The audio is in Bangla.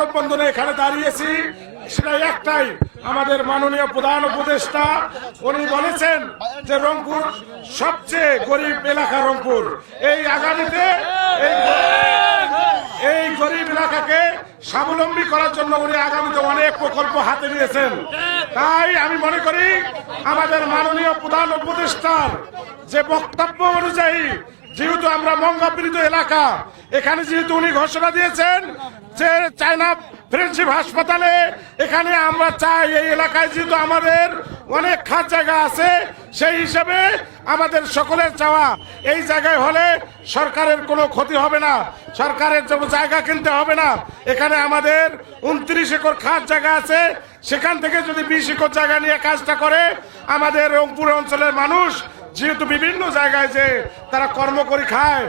মানববন্ধনে এখানে দাঁড়িয়েছি সেটা একটাই, আমাদের মাননীয় প্রধান উপদেষ্টা উনি বলেছেন যে রংপুর সবচেয়ে গরিব এলাকা রংপুর, এই আগামীতে এই গরিব এলাকাকে স্বাবলম্বী করার জন্য উনি আগামীতে অনেক প্রকল্প হাতে নিয়েছেন। তাই আমি মনে করি আমাদের মাননীয় প্রধান উপদেষ্টার যে বক্তব্য অনুযায়ী, যেহেতু আমরা মঙ্গলপীড়িত এলাকা, এখানে যেহেতু উনি ঘোষণা দিয়েছেন যে চায়না ফ্রেন্ডশিপ হাসপাতালে এখানে আমরা চাই, এই এলাকায় যেহেতু আমাদের অনেক খাস জায়গা আছে, সেই হিসেবে আমাদের সকলের চাওয়া এই জায়গায় হলে সরকারের কোনো ক্ষতি হবে না, সরকারের জন্য জায়গা কিনতে হবে না। এখানে আমাদের 29 একর খাস জায়গা আছে, সেখান থেকে যদি 20 একর জায়গা নিয়ে কাজটা করে আমাদের রংপুর অঞ্চলের মানুষ যেহেতু বিভিন্ন জায়গায় যে তারা কর্ম করে খায়।